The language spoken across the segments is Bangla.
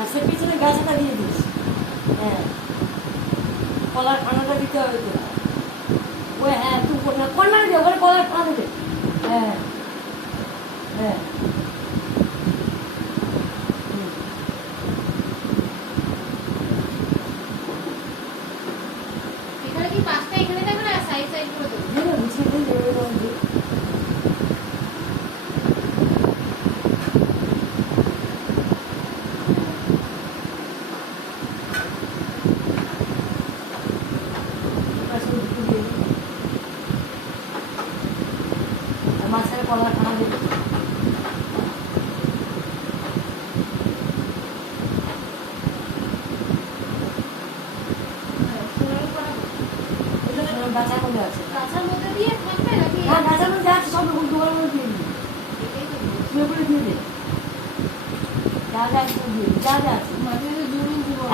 আর সে পিছনে গাছটা দিয়ে দিস। হ্যাঁ। কলার খানাটা দিতে হবে তো ওই হ্যাঁ তুই কন্যা কন্যা দেবে ওখানে কলার খানা দেবে হ্যাঁ। হ্যাঁ। এটা শোনো, গাছের মধ্যে আছে দিয়ে নাকি হ্যাঁ গাছের আছে সব রকম মধ্যে দিয়ে দিই। দে যা যা আছে দিয়ে দে যা আছে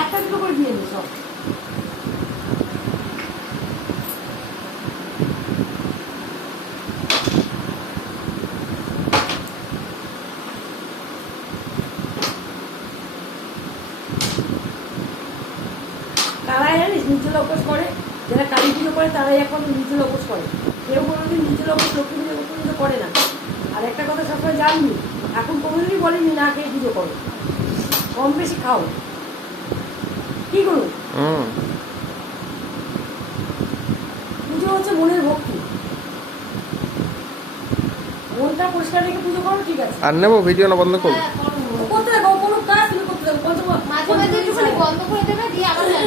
একটা দুটো করে দিয়ে দে সব। কারাই জানিস নিচে লোকস করে যারা কালী পুজো করে তারাই এখন নিচে লোকস করে। কেউ কোনোদিন নিচে লোকস লক্ষ্মী পুজো পুজো করে না। আর একটা কথা সবসময় জানবি এখন কোনোদিনই বলিনি না খেয়ে পুজো করো। কম বেশি খাও। কি করুন পুজো হচ্ছে মনের ভক্তি। মনটা পরিষ্কার রেখে পুজো করো ঠিক আছে। আর নেব ভিডিও না বন্ধ করব। হ্যাঁ, বন্ধ করে দেবে?